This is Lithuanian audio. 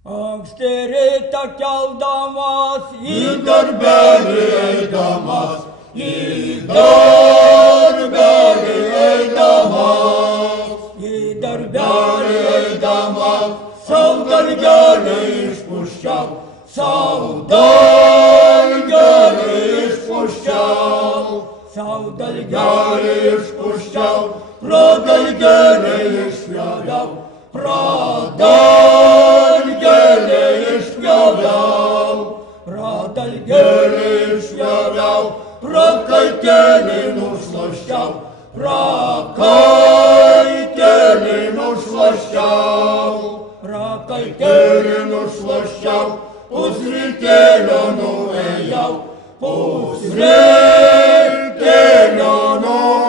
Anksti rytą keldamas, į darbelį eidamas, į darbelį eidamas, į darbelį eidamas, sau dalgelį išpuščiau, sau dalgelį išpuščiau, sau dalgelį dalgelį išpuščiau, pro dalgelį išpjoviau, pro dalgelį išpjoviau, pro dalgelį išpjoviau, prakaitelį nušluosčiau, prakaitelį nušluosčiau, prakaitelį nušluosčiau, pusrytėlio nuėjau, pusrytėlio nuėjau.